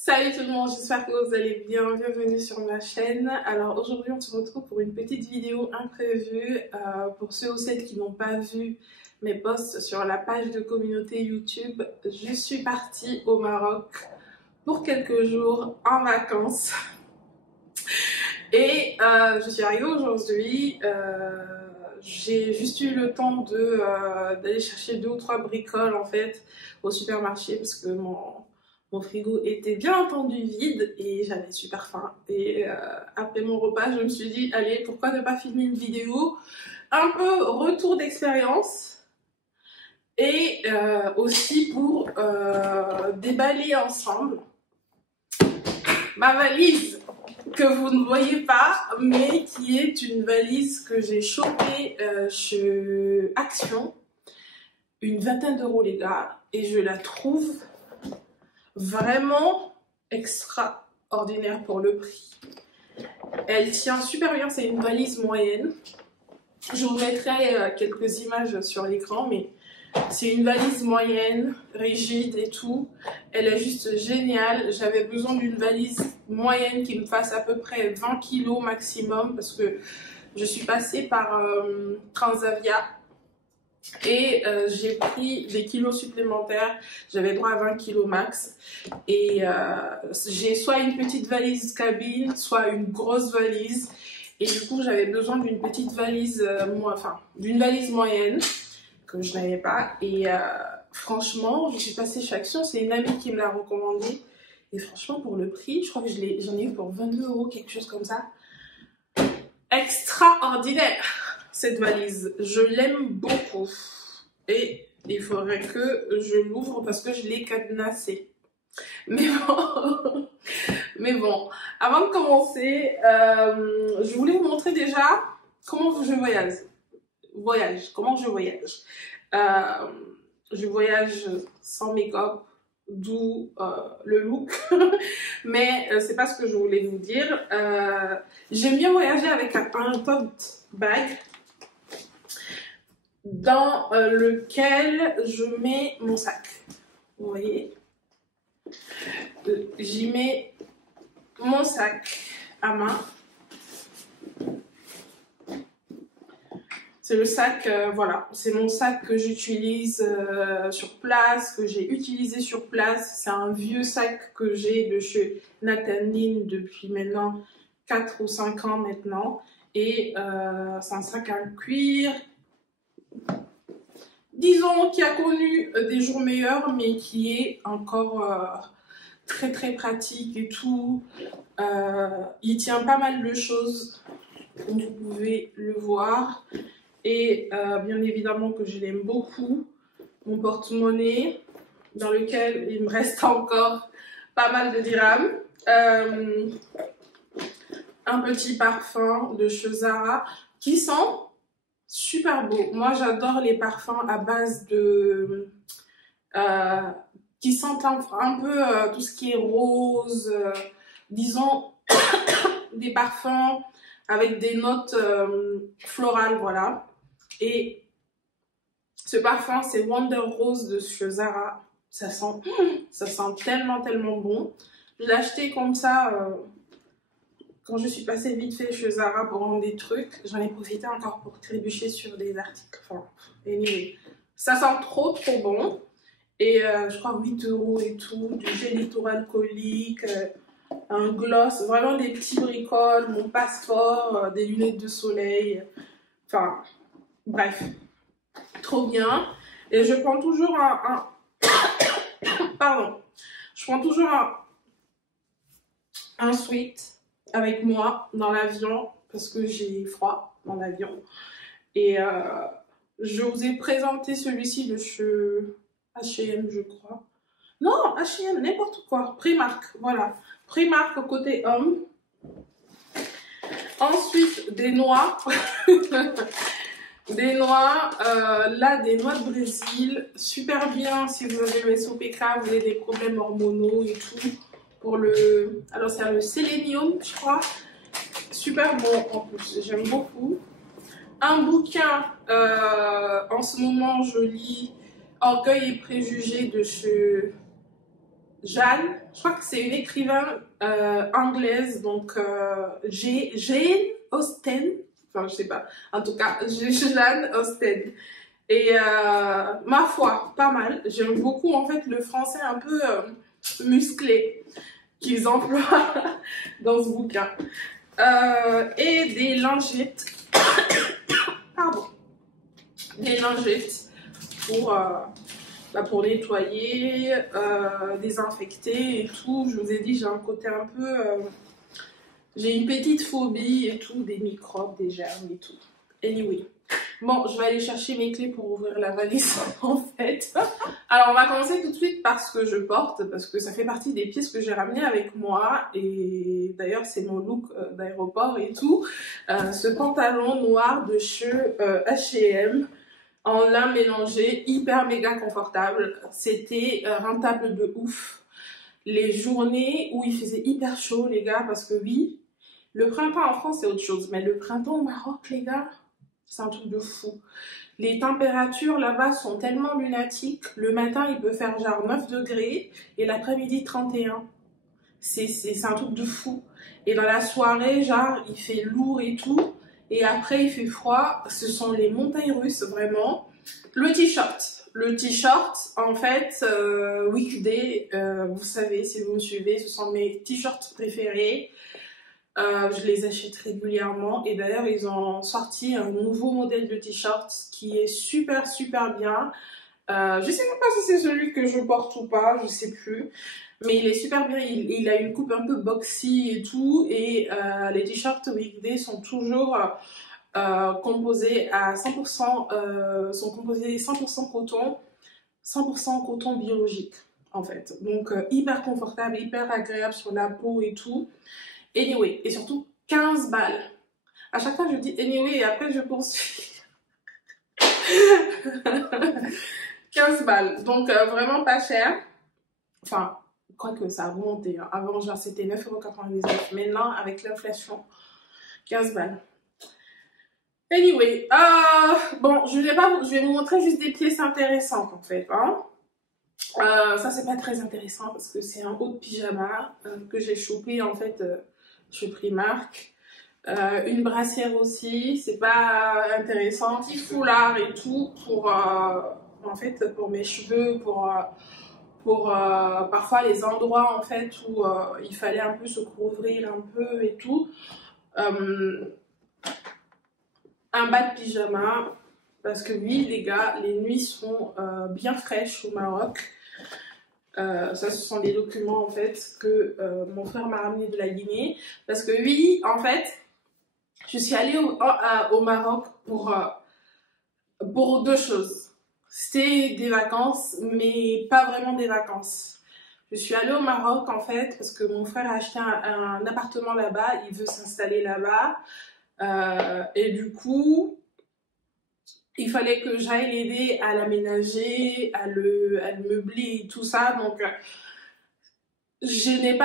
Salut tout le monde, j'espère que vous allez bien, bienvenue sur ma chaîne. Alors aujourd'hui on se retrouve pour une petite vidéo imprévue. Pour ceux ou celles qui n'ont pas vu mes posts sur la page de communauté YouTube, je suis partie au Maroc pour quelques jours en vacances. Et je suis arrivée aujourd'hui, j'ai juste eu le temps d'aller chercher 2 ou 3 bricoles en fait au supermarché parce que mon frigo était bien entendu vide et j'avais super faim. Et après mon repas, je me suis dit, allez, pourquoi ne pas filmer une vidéo un peu retour d'expérience et aussi pour déballer ensemble ma valise que vous ne voyez pas, mais qui est une valise que j'ai chopée chez Action. Une vingtaine d'euros les gars, et je la trouve vraiment extraordinaire pour le prix. Elle tient super bien, c'est une valise moyenne. Je vous mettrai quelques images sur l'écran, mais c'est une valise moyenne, rigide et tout. Elle est juste géniale. J'avais besoin d'une valise moyenne qui me fasse à peu près 20 kg maximum parce que je suis passée par Transavia. Et j'ai pris des kilos supplémentaires, j'avais droit à 20 kilos max. Et j'ai soit une petite valise cabine, soit une grosse valise. Et du coup, j'avais besoin d'une petite valise, d'une valise moyenne que je n'avais pas. Et franchement, je suis passée chez Action, c'est une amie qui me l'a recommandé. Et franchement, pour le prix, je crois que j'en ai eu pour 22 euros, quelque chose comme ça. Extraordinaire! Cette valise, je l'aime beaucoup et il faudrait que je l'ouvre parce que je l'ai cadenassée. Mais bon, avant de commencer, je voulais vous montrer déjà comment je voyage. Comment je voyage. Je voyage sans make-up, d'où le look, mais c'est pas ce que je voulais vous dire. J'aime bien voyager avec un tote bag dans lequel je mets mon sac. Vous voyez, j'y mets mon sac à main. C'est le sac, voilà, c'est mon sac que j'utilise sur place, que j'ai utilisé sur place. C'est un vieux sac que j'ai de chez Nathalie depuis maintenant 4 ou 5 ans maintenant. Et c'est un sac en cuir, disons, qui a connu des jours meilleurs, mais qui est encore très très pratique et tout. Il tient pas mal de choses, comme vous pouvez le voir. Et bien évidemment que je l'aime beaucoup. Mon porte-monnaie, dans lequel il me reste encore pas mal de dirhams. Un petit parfum de chez Zara qui sent super beau. Moi, j'adore les parfums à base de... qui sentent un peu tout ce qui est rose, disons, des parfums avec des notes florales, voilà. Et ce parfum, c'est Wonder Rose de chez Zara. Ça sent tellement, tellement bon. Je l'ai acheté comme ça... quand je suis passée vite fait chez Zara pour vendre des trucs, j'en ai profité encore pour trébucher sur des articles. Enfin, anyway. Ça sent trop trop bon. Et je crois 8 euros et tout, du gel hydroalcoolique, un gloss, vraiment des petits bricoles, mon passeport, des lunettes de soleil. Enfin, bref, trop bien. Et je prends toujours pardon. Je prends toujours un sweat avec moi dans l'avion parce que j'ai froid dans l'avion. Et je vous ai présenté celui-ci de chez H&M, je crois. Non, H&M, n'importe quoi. Primark, voilà. Primark côté homme. Ensuite, des noix. Des noix, là, des noix de Brésil. Super bien si vous avez le SOPK, vous avez des problèmes hormonaux et tout. Alors c'est le sélénium, je crois. Super bon en plus, j'aime beaucoup. Un bouquin, en ce moment je lis Orgueil et préjugés de chez Jeanne, je crois que c'est une écrivain anglaise, donc Jane Austen, enfin je sais pas, en tout cas Jeanne Austen. Et ma foi, pas mal. J'aime beaucoup en fait le français un peu musclé qu'ils emploient dans ce bouquin. Et des lingettes, pardon, des lingettes pour pour nettoyer, désinfecter et tout. Je vous ai dit, j'ai un côté un peu... j'ai une petite phobie et tout, des microbes, des germes et tout. Anyway. Bon, je vais aller chercher mes clés pour ouvrir la valise en fait. Alors, on va commencer tout de suite par ce que je porte, parce que ça fait partie des pièces que j'ai ramenées avec moi. Et d'ailleurs, c'est mon look d'aéroport et tout. Ce pantalon noir de chez H&M. En lin mélangé, hyper méga confortable. C'était rentable de ouf. Les journées où il faisait hyper chaud, les gars, parce que oui, le printemps en France c'est autre chose, mais le printemps au Maroc, les gars, c'est un truc de fou. Les températures là-bas sont tellement lunatiques. Le matin, il peut faire genre 9 degrés et l'après-midi 31. C'est un truc de fou. Et dans la soirée, genre, il fait lourd et tout. Et après, il fait froid. Ce sont les montagnes russes, vraiment. Le t-shirt. Le t-shirt, en fait, weekday, vous savez, si vous me suivez, ce sont mes t-shirts préférés. Je les achète régulièrement. Et d'ailleurs, ils ont sorti un nouveau modèle de t-shirt qui est super, super bien. Je sais même pas si c'est celui que je porte ou pas, je sais plus. Mais il est super bien, il a une coupe un peu boxy et tout. Et les t-shirts weekday sont toujours composés à 100%, sont composés 100% coton, 100% coton biologique en fait. Donc hyper confortable, hyper agréable sur la peau et tout. Anyway, et surtout 15 balles. À chaque fois je dis anyway et après je poursuis. 15 balles, donc vraiment pas cher. Enfin, quoique ça a remonté. Hein. Avant, genre, c'était 9,99 €. Maintenant, avec l'inflation, 15 balles. Anyway, bon, je vais vous montrer juste des pièces intéressantes en fait. Hein. Ça, c'est pas très intéressant parce que c'est un haut de pyjama que j'ai chopé en fait chez Primark. Une brassière aussi, c'est pas intéressant. Un petit foulard et tout pour, en fait, pour mes cheveux, pour parfois les endroits en fait où il fallait un peu se couvrir un peu et tout. Un bas de pyjama parce que oui les gars, les nuits sont bien fraîches au Maroc. Ça ce sont des documents en fait que mon frère m'a ramené de la Guinée parce que oui en fait je suis allée au Maroc pour deux choses. C'était des vacances mais pas vraiment des vacances. Je suis allée au Maroc en fait parce que mon frère a acheté un appartement là-bas, il veut s'installer là-bas. Et du coup, il fallait que j'aille l'aider à l'aménager, à le meubler et tout ça. Donc, je n'ai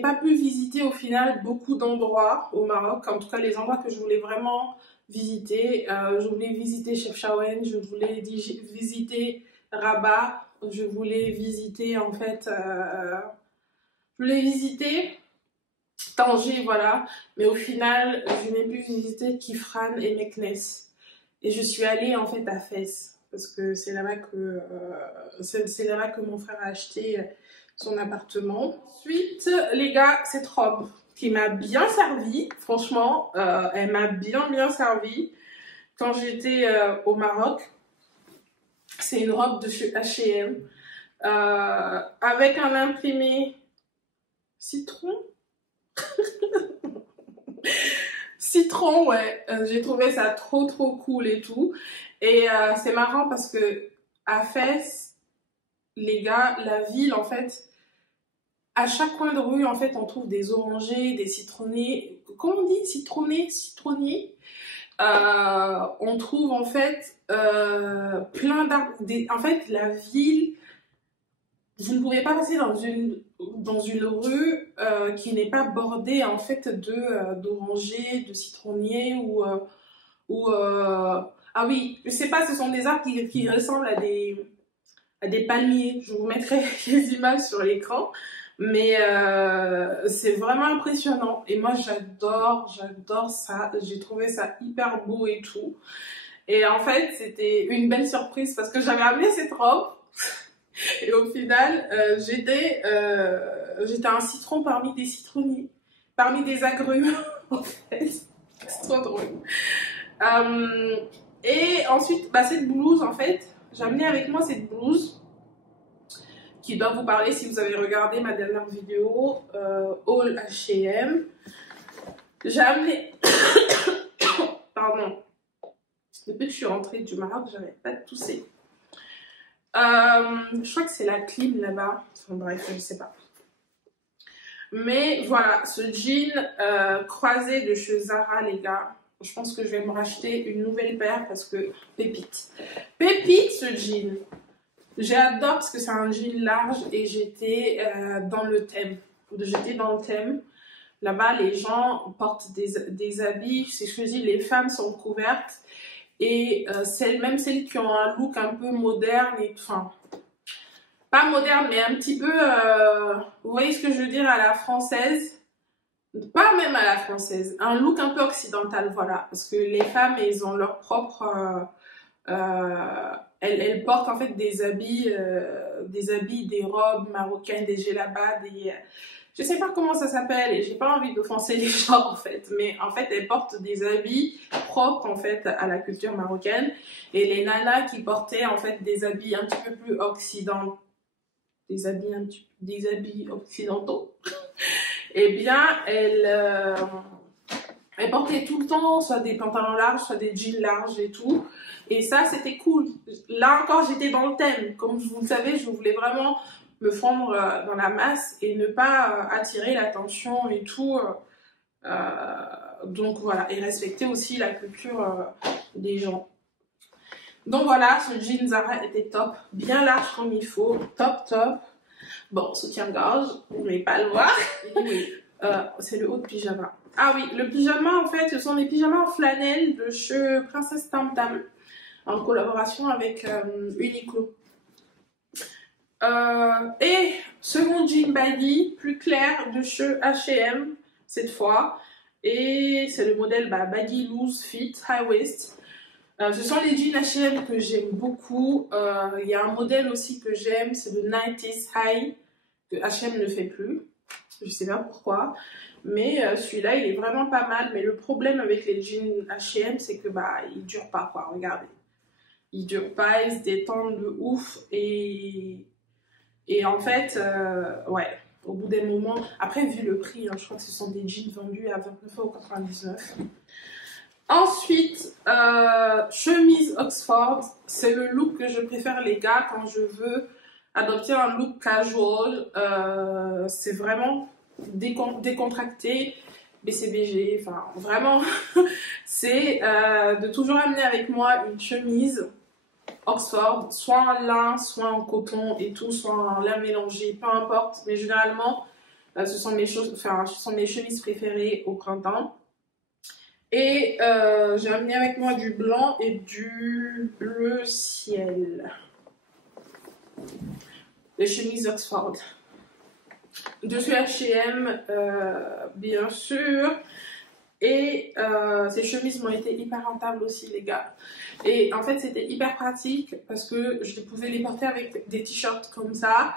pas pu visiter au final beaucoup d'endroits au Maroc. En tout cas, les endroits que je voulais vraiment visiter. Je voulais visiter Chefchaouen, je voulais visiter Rabat, je voulais visiter en fait, je voulais visiter Tanger, voilà. Mais au final, je n'ai pu visiter Kifran et Meknès. Et je suis allée en fait à Fès parce que c'est là-bas que mon frère a acheté son appartement. Ensuite, les gars, cette robe qui m'a bien servi, franchement, elle m'a bien servi quand j'étais au Maroc. C'est une robe de chez H&M avec un imprimé citron. Citron, ouais, j'ai trouvé ça trop cool et tout. Et c'est marrant parce que à Fès, les gars, la ville en fait, à chaque coin de rue en fait, on trouve des orangers, des citronnés. Comment on dit citronniers. On trouve en fait plein d'arbres. En fait, la ville, vous ne pouvez pas passer dans une rue qui n'est pas bordée en fait d'orangers, de citronniers ou ah oui, je sais pas, ce sont des arbres qui ressemblent à des palmiers. Je vous mettrai les images sur l'écran. Mais c'est vraiment impressionnant. Et moi, j'adore ça. J'ai trouvé ça hyper beau et tout. Et en fait, c'était une belle surprise parce que j'avais amené cette robe. Et au final, j'étais un citron parmi des citronniers. Parmi des agrumes, en fait. C'est trop drôle. Et ensuite, bah, cette blouse, en fait, j'ai amené avec moi cette blouse qui doit vous parler si vous avez regardé ma dernière vidéo, haul H&M. J'ai amené... Pardon. Depuis que je suis rentrée du Maroc, j'avais pas de tousser. Je crois que c'est la clim là-bas. Enfin, bref, je sais pas. Mais voilà, ce jean croisé de chez Zara, les gars. Je pense que je vais me racheter une nouvelle paire parce que pépite. Pépite ce jean. J'adore parce que c'est un jean large et j'étais dans le thème. Là-bas, les gens portent des habits, c'est ce que je dis, les femmes sont couvertes. Et même celles qui ont un look un peu moderne, enfin, pas moderne, mais un petit peu, vous voyez ce que je veux dire, à la française. Pas même à la française, un look un peu occidental, voilà. Parce que les femmes, elles ont leur propre... elles portent en fait des habits, des robes marocaines, des djellabas, je sais pas comment ça s'appelle et j'ai pas envie d'offenser les gens en fait, mais en fait elles portent des habits propres en fait à la culture marocaine et les nanas qui portaient en fait des habits un petit peu plus occidentaux, des habits occidentaux, eh bien elles portaient tout le temps soit des pantalons larges, soit des jeans larges et tout. Et ça, c'était cool. Là encore, j'étais dans le thème. Comme vous le savez, je voulais vraiment me fondre dans la masse et ne pas attirer l'attention et tout. Donc voilà, et respecter aussi la culture des gens. Donc voilà, ce jean Zara était top, bien large comme il faut, top. Bon, soutien-gorge, vous n'allez pas le voir. Oui, c'est le haut de pyjama. Ah oui, le pyjama en fait, ce sont des pyjamas en flanelle de chez Princesse Tam Tam en collaboration avec Uniqlo. Et second jean baggy, plus clair de chez H&M cette fois. Et c'est le modèle baggy loose fit high waist. Ce sont les jeans H&M que j'aime beaucoup. Il y a un modèle aussi que j'aime, c'est le 90s high que H&M ne fait plus. Je sais pas pourquoi. Mais celui-là, il est vraiment pas mal. Mais le problème avec les jeans H&M, c'est que ils durent pas quoi. Regardez. Ils durent pas, ils se détendent de ouf. Et en fait, ouais, au bout d'un moment... Après, vu le prix, hein, je crois que ce sont des jeans vendus à 29,99 €. Ensuite, chemise Oxford. C'est le look que je préfère, les gars, quand je veux adopter un look casual. C'est vraiment décontracté, BCBG, enfin vraiment. C'est de toujours amener avec moi une chemise Oxford, soit en lin, soit en coton et tout, soit en lin mélangé, peu importe. Mais généralement, ce sont mes chemises préférées au printemps. Et j'ai amené avec moi du blanc et du bleu ciel. Les chemises Oxford. De chez H&M, bien sûr. Et ces chemises m'ont été hyper rentables aussi, les gars. Et en fait, c'était hyper pratique parce que je pouvais les porter avec des t-shirts comme ça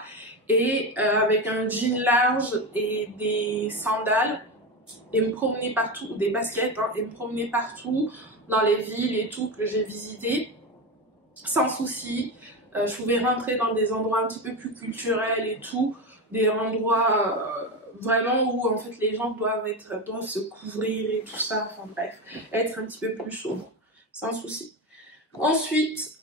et avec un jean large et des sandales et me promener partout, des baskets, hein, et me promener partout dans les villes et tout que j'ai visité sans souci. Je pouvais rentrer dans des endroits un petit peu plus culturels et tout, des endroits vraiment où en fait les gens doivent se couvrir et tout ça, enfin bref, être un petit peu plus sobre, sans souci. Ensuite,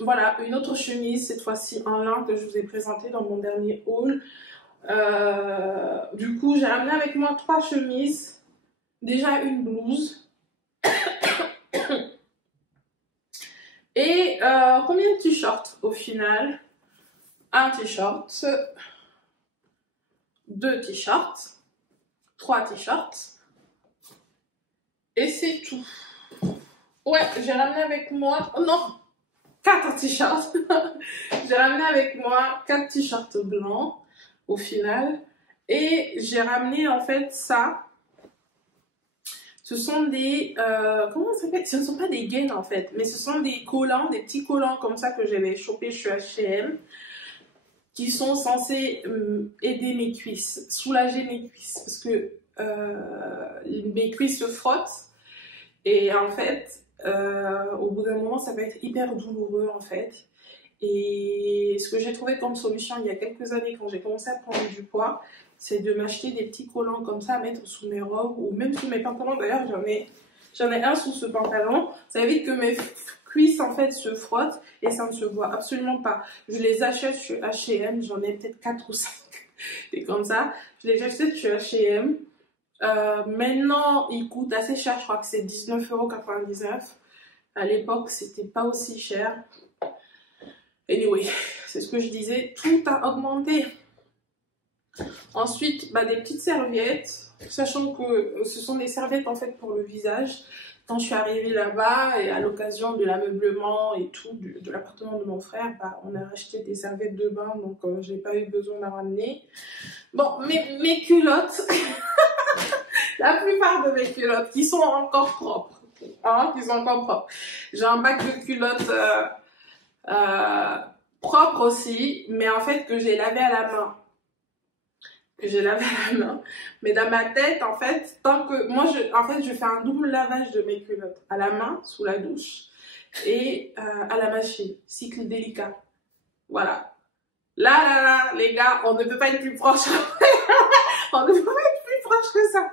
voilà, une autre chemise, cette fois-ci en lin que je vous ai présentée dans mon dernier haul. Du coup, j'ai ramené avec moi 3 chemises, déjà une blouse. Et combien de t-shirts au final? Un t-shirt, 2 t-shirts, 3 t-shirts. Et c'est tout. Ouais, j'ai ramené avec moi... Oh non! 4 t-shirts. J'ai ramené avec moi 4 t-shirts blancs au final. Et j'ai ramené en fait ça. Ce sont des... comment ça s'appelle? Ce ne sont pas des gaines en fait. Mais ce sont des collants, des petits collants comme ça que j'avais chopé chez H&M. Qui sont censés aider mes cuisses, soulager mes cuisses. Parce que mes cuisses se frottent. Et en fait, au bout d'un moment, ça va être hyper douloureux en fait. Et ce que j'ai trouvé comme solution il y a quelques années quand j'ai commencé à prendre du poids, c'est de m'acheter des petits collants comme ça à mettre sous mes robes ou même sous mes pantalons. D'ailleurs, j'en ai un sous ce pantalon. Ça évite que mes cuisses en fait se frottent et ça ne se voit absolument pas. Je les achète chez H&M, j'en ai peut-être 4 ou 5 et comme ça. Je les achète chez H&M. Maintenant, ils coûtent assez cher, je crois que c'est 19,99 €. À l'époque, c'était pas aussi cher. Anyway, c'est ce que je disais, tout a augmenté. Ensuite, bah, des petites serviettes, sachant que ce sont des serviettes en fait pour le visage. Quand je suis arrivée là-bas et à l'occasion de l'ameublement et tout, de l'appartement de mon frère, bah, on a racheté des serviettes de bain, donc j'ai pas eu besoin d'en ramener. Bon, mes culottes, la plupart de mes culottes qui sont encore propres, hein, qui sont encore propres. J'ai un bac de culottes propre aussi, mais en fait que j'ai lavé à la main. Mais dans ma tête, en fait, tant que moi, je fais un double lavage de mes culottes à la main, sous la douche, et à la machine, cycle délicat. Voilà. Là, les gars, on ne peut pas être plus proche. On ne peut pas être plus proche que ça.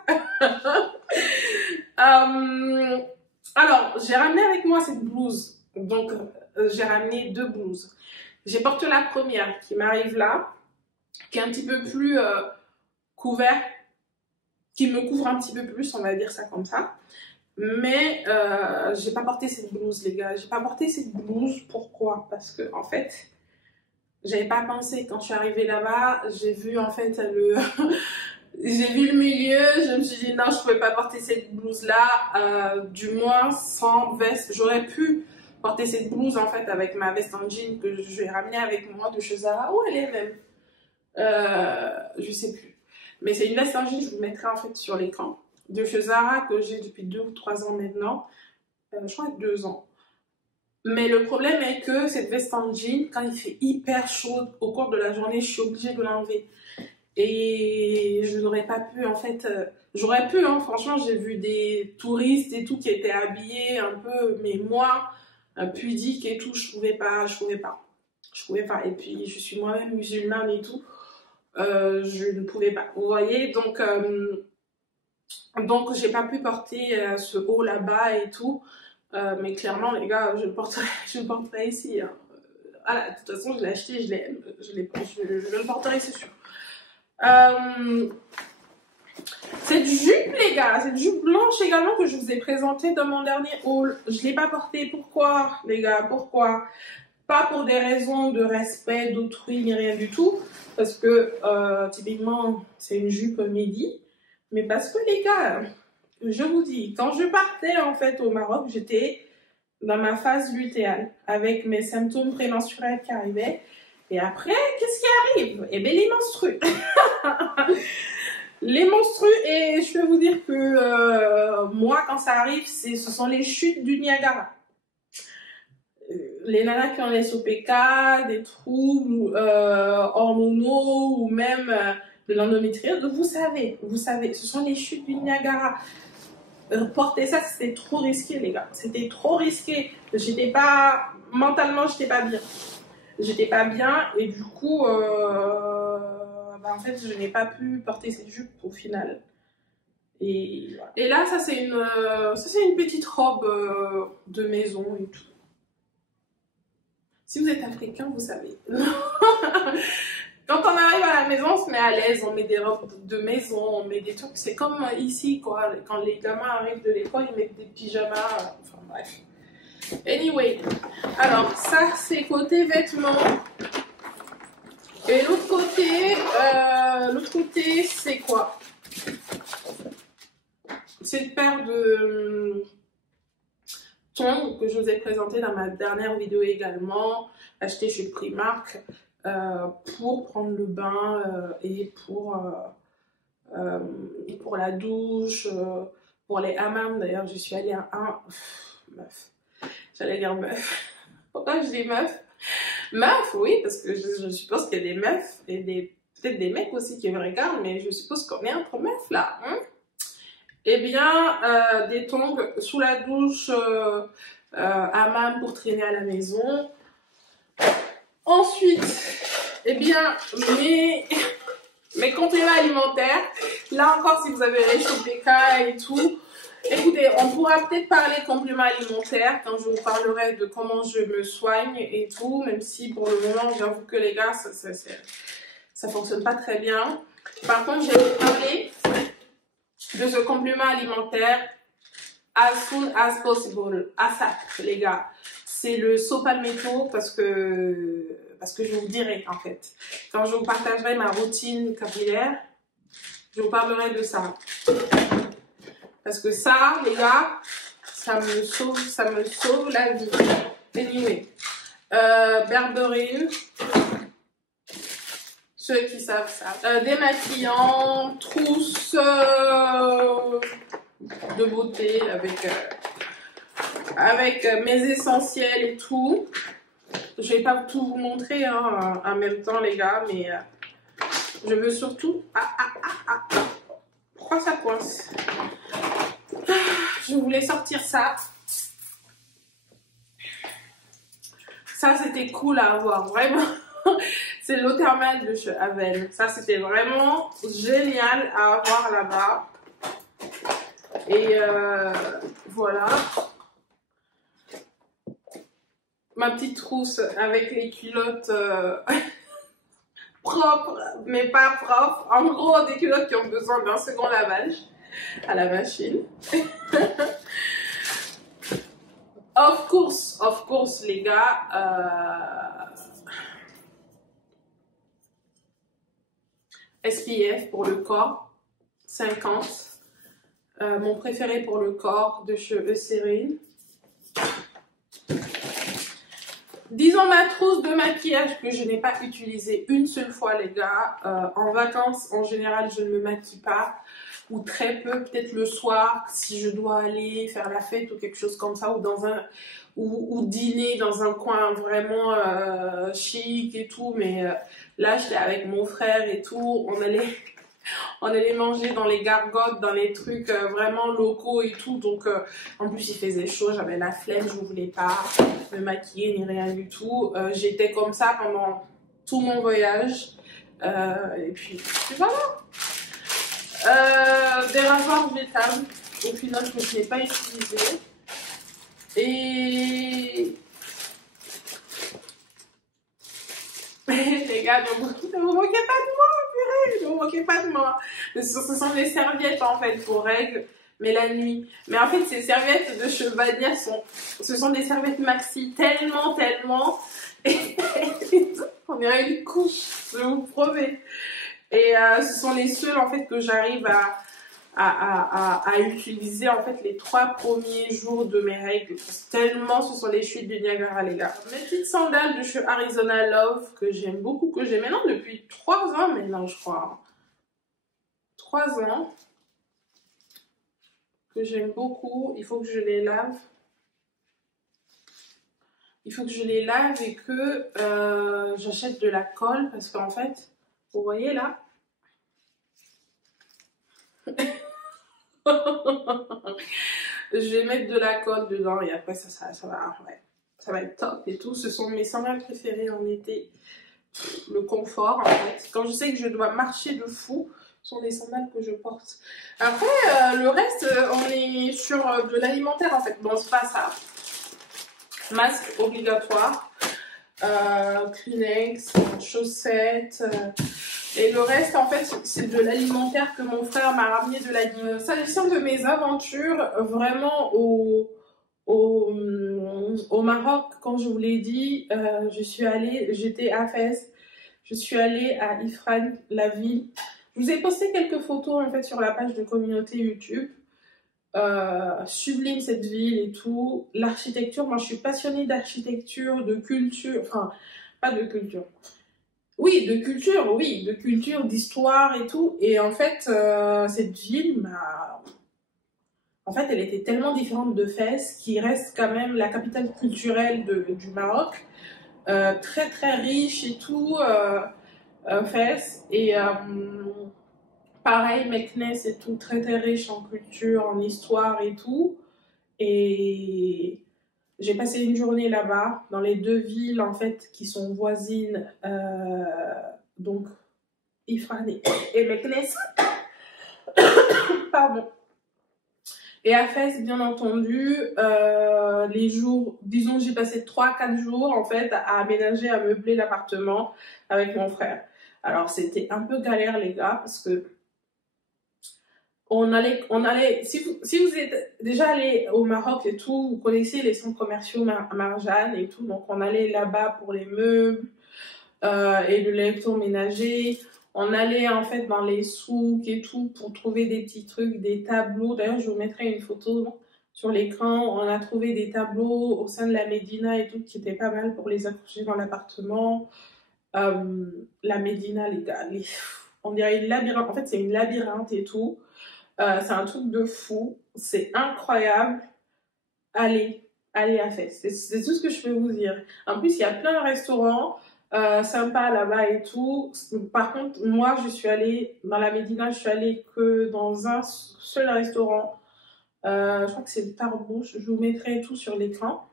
Alors, j'ai ramené avec moi cette blouse. Donc, j'ai ramené 2 blouses. J'ai porté la première qui m'arrive là, qui est un petit peu plus couvert, qui me couvre un petit peu plus, on va dire ça comme ça. Mais j'ai pas porté cette blouse, les gars. J'ai pas porté cette blouse. Pourquoi? Parce que en fait, j'avais pas pensé. Quand je suis arrivée là-bas, j'ai vu en fait j'ai vu le milieu. Je me suis dit non, je pouvais pas porter cette blouse-là. Du moins sans veste. J'aurais pu porter cette blouse en fait avec ma veste en jean que je vais ramener avec moi de chez Zara. Où elle est même? Je sais plus. Mais c'est une veste en jean, je vous mettrai en fait sur l'écran. De chez Zara que j'ai depuis 2 ou 3 ans maintenant. Je crois 2 ans. Mais le problème est que cette veste en jean, quand il fait hyper chaud au cours de la journée, je suis obligée de l'enlever. Et je n'aurais pas pu en fait... j'aurais pu, hein, franchement, j'ai vu des touristes et tout qui étaient habillés un peu, mais moi, pudique et tout, je pouvais pas. Et puis, je suis moi-même musulmane et tout. Je ne pouvais pas, vous voyez, donc j'ai pas pu porter ce haut là-bas et tout, mais clairement les gars, je le porterai ici, hein. Voilà, de toute façon je l'ai acheté, je le porterai, c'est sûr. Cette jupe les gars, cette jupe blanche également que je vous ai présentée dans mon dernier haul, je l'ai pas portée. Pourquoi les gars? Pourquoi? Pas pour des raisons de respect d'autrui ni rien du tout, parce que typiquement c'est une jupe midi, mais parce que les gars, je vous dis, quand je partais en fait au Maroc, j'étais dans ma phase lutéale avec mes symptômes prémenstruels qui arrivaient, et après qu'est-ce qui arrive? Eh bien les menstrues. Les menstrues, et je peux vous dire que moi quand ça arrive, ce sont les chutes du Niagara. Les nanas qui ont les SOPK, des troubles hormonaux ou même de l'endométriose, vous savez, ce sont les chutes du Niagara. Porter ça, c'était trop risqué, les gars. C'était trop risqué. Mentalement, j'étais pas bien. J'étais pas bien et du coup, en fait, je n'ai pas pu porter cette jupe au final. Et là, ça c'est une petite robe de maison et tout. Si vous êtes africain, vous savez. Quand on arrive à la maison, on se met à l'aise, on met des robes de maison, on met des trucs. C'est comme ici, quoi. Quand les gamins arrivent de l'école, ils mettent des pyjamas. Enfin, bref. Anyway. Alors, ça, c'est côté vêtements. Et l'autre côté, c'est quoi? Cette paire de tongs que je vous ai présenté dans ma dernière vidéo également, acheté chez Primark pour prendre le bain et pour la douche, pour les hammams. D'ailleurs, je suis allée à un... Meuf. J'allais dire meuf. Pourquoi je dis meuf? Meuf, oui, parce que je suppose qu'il y a des meufs et peut-être des mecs aussi qui me regardent, mais je suppose qu'on est entre meufs là. Hein? Eh bien, des tongs sous la douche, hammam pour traîner à la maison. Ensuite, eh bien, mes compléments alimentaires. Là encore, si vous avez réchauffé cas et tout, écoutez, on pourra peut-être parler compléments alimentaires quand je vous parlerai de comment je me soigne et tout, même si pour le moment, j'avoue que les gars, ça fonctionne pas très bien. Par contre, je vais vous parler de ce complément alimentaire as soon as possible, ASAP, les gars. C'est le saut palmetto parce que je vous dirai en fait. Quand je vous partagerai ma routine capillaire, je vous parlerai de ça. Parce que ça, les gars, ça me sauve la vie. Anyway, berberine, ceux qui savent ça. Démaquillant, trousse de beauté avec mes essentiels et tout. Je vais pas tout vous montrer hein, en même temps les gars, mais je veux surtout... Pourquoi ça coince? Je voulais sortir ça. Ça c'était cool à avoir, vraiment. C'est l'eau thermale de chez Aven. Ça c'était vraiment génial à avoir là-bas. Et voilà. Ma petite trousse avec les culottes propres, mais pas propres. En gros, des culottes qui ont besoin d'un second lavage à la machine. Of course, les gars. SPF pour le corps, 50. Mon préféré pour le corps de chez Eucérine. Disons ma trousse de maquillage que je n'ai pas utilisée une seule fois les gars. En vacances en général je ne me maquille pas ou très peu, peut-être le soir si je dois aller faire la fête ou quelque chose comme ça ou dîner dans un coin vraiment chic et tout. Mais là j'étais avec mon frère et tout, on allait manger dans les gargotes, dans les trucs vraiment locaux et tout. Donc, en plus, il faisait chaud, j'avais la flemme, je ne voulais pas me maquiller ni rien du tout. J'étais comme ça pendant tout mon voyage. Et puis voilà. Des rasoirs jetables. Au final, je ne l'ai pas utilisé. Et... les gars, ne vous moquez pas de moi, purée, ne vous moquez pas de moi. Ce sont des serviettes en fait pour règles, mais la nuit. Mais en fait, ces serviettes de Chevalier ce sont des serviettes maxi tellement. On dirait une couche, je vous promets. Et ce sont les seuls en fait que j'arrive à utiliser en fait les 3 premiers jours de mes règles, tellement ce sont les chutes du Niagara les gars. Mes petites sandales de chez Arizona Love que j'aime beaucoup, que j'ai maintenant depuis 3 ans maintenant je crois. 3 ans que j'aime beaucoup. Il faut que je les lave. Il faut que je les lave et que j'achète de la colle parce qu'en fait, vous voyez là. Je vais mettre de la colle dedans et après ça va être top et tout. Ce sont mes sandales préférées en été. Le confort en fait. Quand je sais que je dois marcher de fou, ce sont les sandales que je porte. Après, le reste, on est sur de l'alimentaire en fait. Bon, c'est pas ça. Masque obligatoire. Kleenex, chaussettes... Et le reste, en fait, c'est de l'alimentaire que mon frère m'a ramené de la... S'agissant de mes aventures, vraiment au Maroc, quand je vous l'ai dit, j'étais à Fès, je suis allée à Ifrane, la ville. Je vous ai posté quelques photos, en fait, sur la page de communauté YouTube. sublime cette ville et tout. L'architecture, moi je suis passionnée d'architecture, de culture, enfin, pas de culture. Oui, de culture, d'histoire et tout. Et en fait, cette ville m'a. En fait, elle était tellement différente de Fès, qui reste quand même la capitale culturelle du Maroc, très très riche et tout, Fès. Et pareil, Meknès et tout, très très riche en culture, en histoire et tout. Et j'ai passé une journée là-bas, dans les deux villes en fait qui sont voisines, donc Ifrane et Meknès. Pardon. Et à Fès, bien entendu, les jours, disons que j'ai passé 3 4 jours en fait à aménager, à meubler l'appartement avec mon frère. Alors c'était un peu galère les gars parce que si vous êtes déjà allé au Maroc et tout, vous connaissez les centres commerciaux Marjane et tout, donc on allait là-bas pour les meubles et de l'électroménager. On allait en fait dans les souks et tout pour trouver des petits trucs, des tableaux. D'ailleurs, je vous mettrai une photo sur l'écran. On a trouvé des tableaux au sein de la Médina et tout qui étaient pas mal pour les accrocher dans l'appartement. La Médina, les gars, on dirait une labyrinthe. En fait, c'est une labyrinthe et tout. C'est un truc de fou. C'est incroyable. Allez, allez à Fès. C'est tout ce que je peux vous dire. En plus, il y a plein de restaurants sympas là-bas et tout. Par contre, moi, je suis allée dans la Médina, je suis allée que dans un seul restaurant. Je crois que c'est le Tarbouche. Je vous mettrai tout sur l'écran.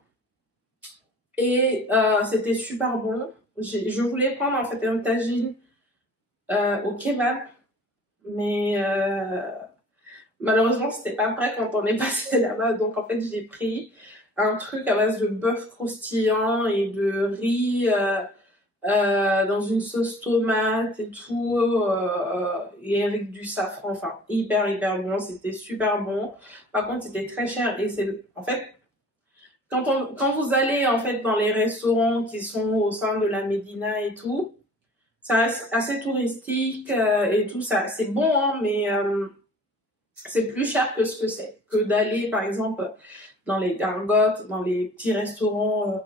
Et c'était super bon. Je voulais prendre en fait un tagine au kebab, mais malheureusement, c'était pas prêt quand on est passé là-bas. Donc, en fait, j'ai pris un truc à base de bœuf croustillant et de riz dans une sauce tomate et tout, et avec du safran. Enfin, hyper, hyper bon. C'était super bon. Par contre, c'était très cher. Et c'est, en fait, quand vous allez, en fait, dans les restaurants qui sont au sein de la Médina et tout, ça reste assez touristique et tout ça. C'est bon, hein, mais c'est plus cher que ce que c'est que d'aller par exemple dans les gargotes, dans les petits restaurants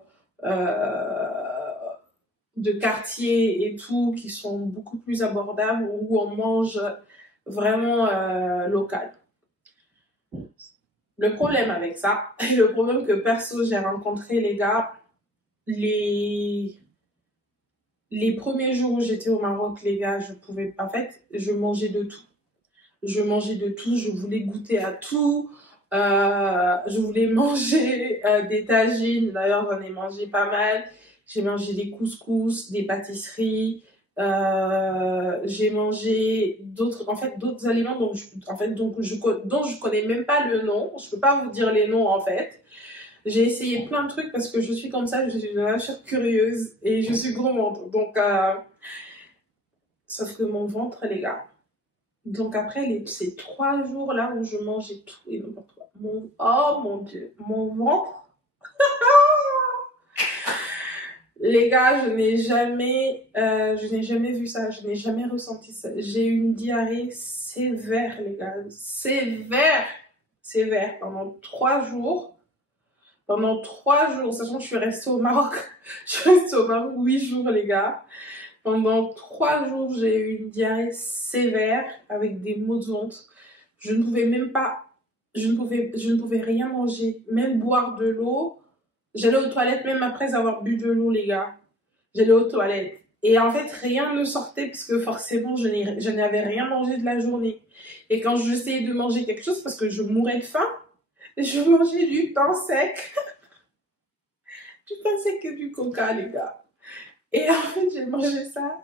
de quartier et tout qui sont beaucoup plus abordables où on mange vraiment local. Le problème avec ça, le problème que perso j'ai rencontré les gars, les les premiers jours où j'étais au Maroc les gars, je pouvais en fait, je mangeais de tout. Je mangeais de tout, je voulais goûter à tout. Je voulais manger des tagines, d'ailleurs j'en ai mangé pas mal. J'ai mangé des couscous, des pâtisseries. J'ai mangé d'autres aliments dont je connais même pas le nom. Je peux pas vous dire les noms en fait. J'ai essayé plein de trucs parce que je suis comme ça, je suis une nature curieuse et je suis gourmande. Donc, sauf que mon ventre, les gars. Donc après ces 3 jours là où je mangeais tout et n'importe quoi. Oh mon Dieu, mon ventre. Les gars, je n'ai jamais vu ça, je n'ai jamais ressenti ça. J'ai eu une diarrhée sévère, les gars, sévère, sévère pendant 3 jours. Pendant 3 jours, sachant que je suis restée au Maroc, je suis restée au Maroc 8 jours, les gars. Pendant 3 jours, j'ai eu une diarrhée sévère avec des maux de ventre. Je ne pouvais même pas, je ne pouvais rien manger, même boire de l'eau. J'allais aux toilettes même après avoir bu de l'eau, les gars. J'allais aux toilettes. Et en fait, rien ne sortait parce que forcément, je n'avais rien mangé de la journée. Et quand j'essayais de manger quelque chose, parce que je mourais de faim, je mangeais du pain sec. Du pain sec et du coca, les gars. Et en fait, j'ai mangé ça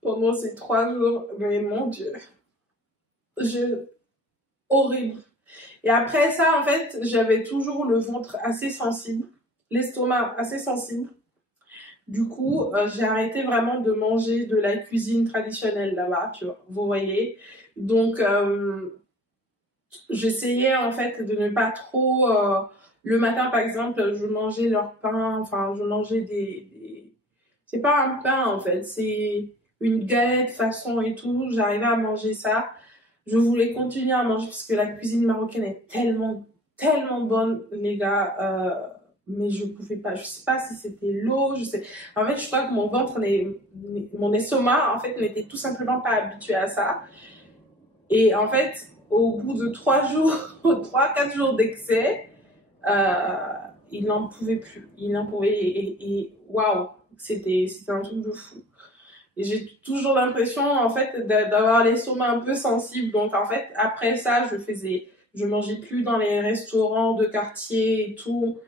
pendant ces 3 jours. Mais mon Dieu, horrible. Et après ça, en fait, j'avais toujours le ventre assez sensible, l'estomac assez sensible. Du coup, j'ai arrêté vraiment de manger de la cuisine traditionnelle là-bas, tu vois, vous voyez. Donc, j'essayais en fait de ne pas trop... le matin, par exemple, je mangeais leur pain, enfin, je mangeais c'est pas un pain en fait, c'est une galette façon et tout, j'arrivais à manger ça. Je voulais continuer à manger parce que la cuisine marocaine est tellement, tellement bonne, les gars. Mais je pouvais pas. Je sais pas si c'était l'eau, je sais. En fait, je crois que mon ventre, mon estomac, en fait, n'était tout simplement pas habitué à ça. Et en fait, au bout de 3 jours, 3, 4 jours d'excès, euh, il n'en pouvait plus. Il n'en pouvait. Et waouh, c'était un truc de fou. Et j'ai toujours l'impression, en fait, d'avoir l'estomac un peu sensible. Donc, en fait, après ça, je mangeais plus dans les restaurants de quartier et tout.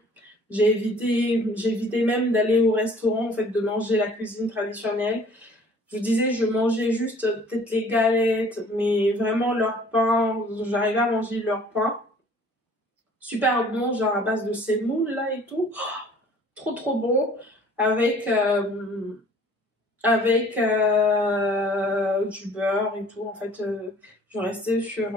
J'ai évité même d'aller au restaurant, en fait, de manger la cuisine traditionnelle. Je disais, je mangeais juste peut-être les galettes, mais vraiment leur pain, j'arrivais à manger leur pain. Super bon, genre à base de semoule, là, et tout. Trop, trop bon. Avec, du beurre et tout. En fait, je restais sur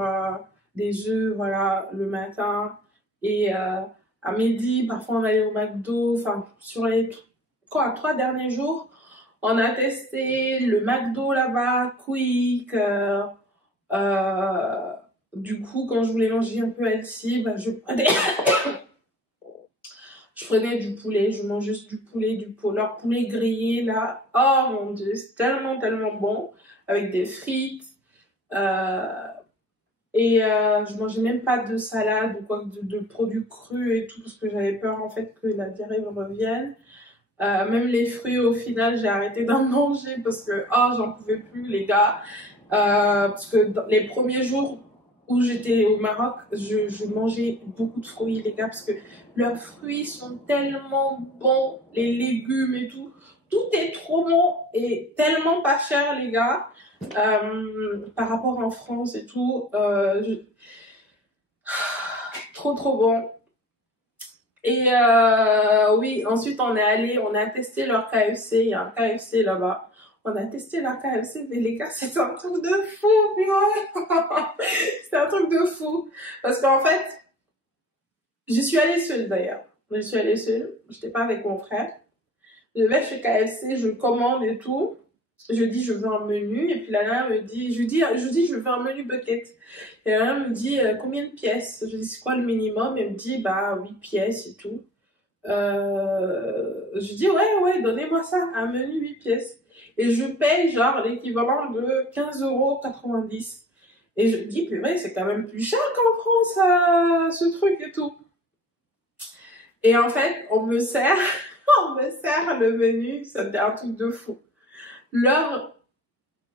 des œufs, voilà, le matin. Et à midi, parfois on allait au McDo. Enfin, sur les 3 derniers jours, on a testé le McDo là-bas, Quick. Euh, du coup, quand je voulais manger un peu healthy, bah, je prenais du poulet, je mangeais juste du poulet, leur poulet grillé là. Oh mon dieu, c'est tellement, tellement bon. Avec des frites. Euh, je mangeais même pas de salade ou quoi, de produits crus et tout, parce que j'avais peur en fait que la diarrhée me revienne. Même les fruits, au final, j'ai arrêté d'en manger parce que oh, j'en pouvais plus, les gars. Parce que dans les premiers jours où j'étais au Maroc, je mangeais beaucoup de fruits, les gars, parce que leurs fruits sont tellement bons, les légumes et tout. Tout est trop bon et tellement pas cher, les gars, par rapport en France et tout. Trop, trop bon. Et oui, ensuite on a testé leur KFC, il y a un KFC là-bas. On a testé leur KFC, mais les gars, c'est un truc de fou, purée. C'est un truc de fou. Parce qu'en fait, je suis allée seule d'ailleurs. Je suis allée seule, j'étais pas avec mon frère. Je vais chez KFC, je commande et tout. Je dis, je veux un menu. Et puis la nana me dit, je dis, je veux un menu bucket. Et la nana me dit, combien de pièces? Je dis, c'est quoi le minimum? Elle me dit, bah, 8 pièces et tout. Je dis, ouais, donnez-moi ça, un menu 8 pièces. Et je paye genre l'équivalent de 15,90 €. Et je dis, purée, c'est quand même plus cher qu'en France, ce truc et tout. Et en fait, on me sert, on me sert le menu, c'était un truc de fou. Leur,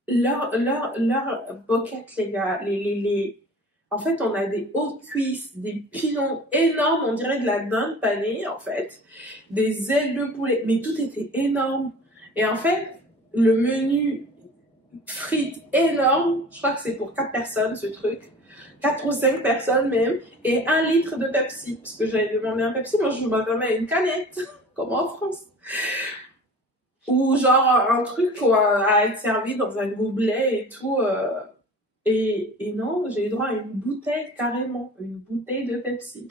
leur boquette, les gars, en fait, on a des hauts cuisses, des pilons énormes, on dirait de la dinde panée, en fait, des ailes de poulet, mais tout était énorme. Et en fait, le menu frites énorme, je crois que c'est pour 4 personnes, ce truc. 4 ou 5 personnes même, et 1 litre de Pepsi, parce que j'avais demandé un Pepsi, moi je m'attendais à une canette, comme en France. Ou genre un truc quoi, à être servi dans un gobelet et tout. Et non, j'ai eu droit à une bouteille carrément, une bouteille de Pepsi.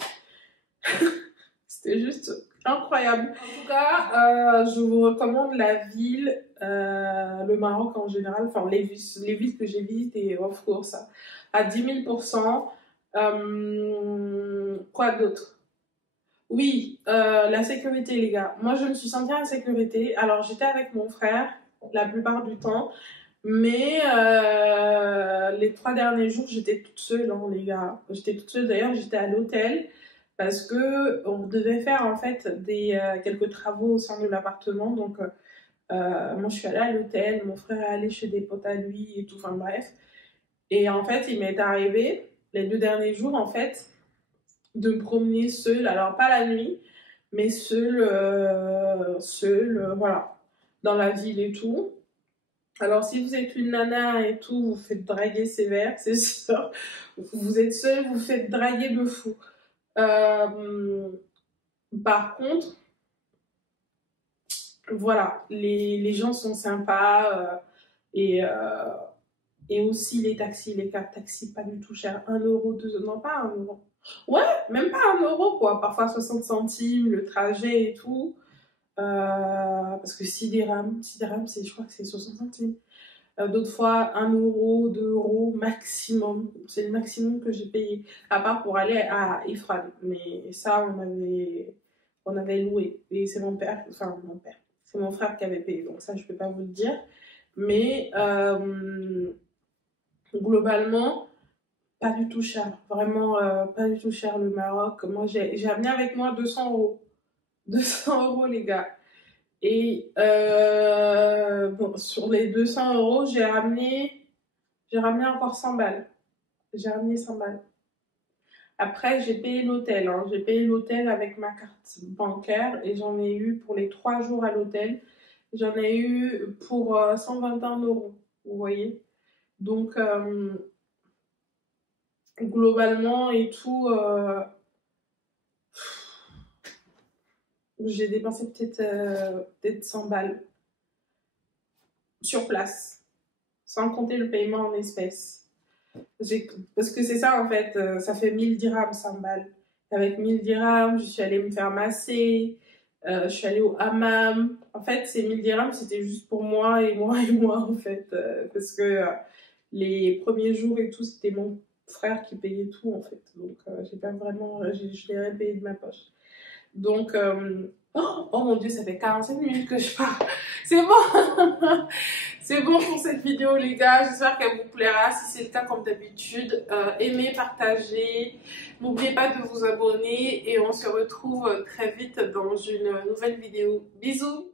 C'était juste incroyable. En tout cas, je vous recommande la ville, le Maroc en général, enfin les villes que j'ai visitées, of course, à 10 000%. Quoi d'autre? Oui, la sécurité, les gars. Moi, je me suis sentie en sécurité. Alors, j'étais avec mon frère la plupart du temps. Mais les 3 derniers jours, j'étais toute seule, hein, les gars. J'étais toute seule. D'ailleurs, j'étais à l'hôtel parce que on devait faire en fait quelques travaux au sein de l'appartement. Donc, moi, je suis allée à l'hôtel. Mon frère est allé chez des potes à lui et tout. Enfin, bref. Et en fait, il m'est arrivé les 2 derniers jours, en fait, de me promener seule. Alors, pas la nuit, mais seule, voilà, dans la ville et tout. Alors, si vous êtes une nana et tout, vous faites draguer sévère, c'est sûr. Vous êtes seule, vous faites draguer de fou. Par contre, voilà, les gens sont sympas et, euh, et aussi les taxis, les cartes taxi pas du tout cher. 1 €, 2 €, non pas 1 €. Ouais, même pas 1 € quoi. Parfois 60 centimes, le trajet et tout. Parce que 6 dirhams, c'est, je crois que c'est 60 centimes. D'autres fois 1 euro, 2 euros maximum. C'est le maximum que j'ai payé. À part pour aller à Ifrane. Mais ça, on avait loué. Et c'est mon père, enfin mon père. C'est mon frère qui avait payé. Donc ça, je peux pas vous le dire. Mais globalement, pas du tout cher. Vraiment, pas du tout cher le Maroc. Moi, j'ai amené avec moi 200 euros. 200 euros, les gars. Et bon, sur les 200 euros, j'ai ramené encore 100 balles. J'ai ramené 100 balles. Après, j'ai payé l'hôtel. Hein. J'ai payé l'hôtel avec ma carte bancaire et j'en ai eu pour les 3 jours à l'hôtel. J'en ai eu pour 121 euros. Vous voyez? Donc, globalement et tout, j'ai dépensé peut-être 100 balles sur place, sans compter le paiement en espèces. Parce que c'est ça en fait, ça fait 1000 dirhams, 100 balles. Avec 1000 dirhams, je suis allée me faire masser, je suis allée au hammam. En fait, ces 1000 dirhams, c'était juste pour moi et moi et moi en fait. Parce que les premiers jours et tout, c'était mon frère qui payait tout en fait. Donc, j'ai pas vraiment, je l'ai rien payé de ma poche. Donc, oh mon dieu, ça fait 45 minutes que je parle. C'est bon. C'est bon pour cette vidéo, les gars. J'espère qu'elle vous plaira. Si c'est le cas, comme d'habitude, aimez, partagez. N'oubliez pas de vous abonner et on se retrouve très vite dans une nouvelle vidéo. Bisous.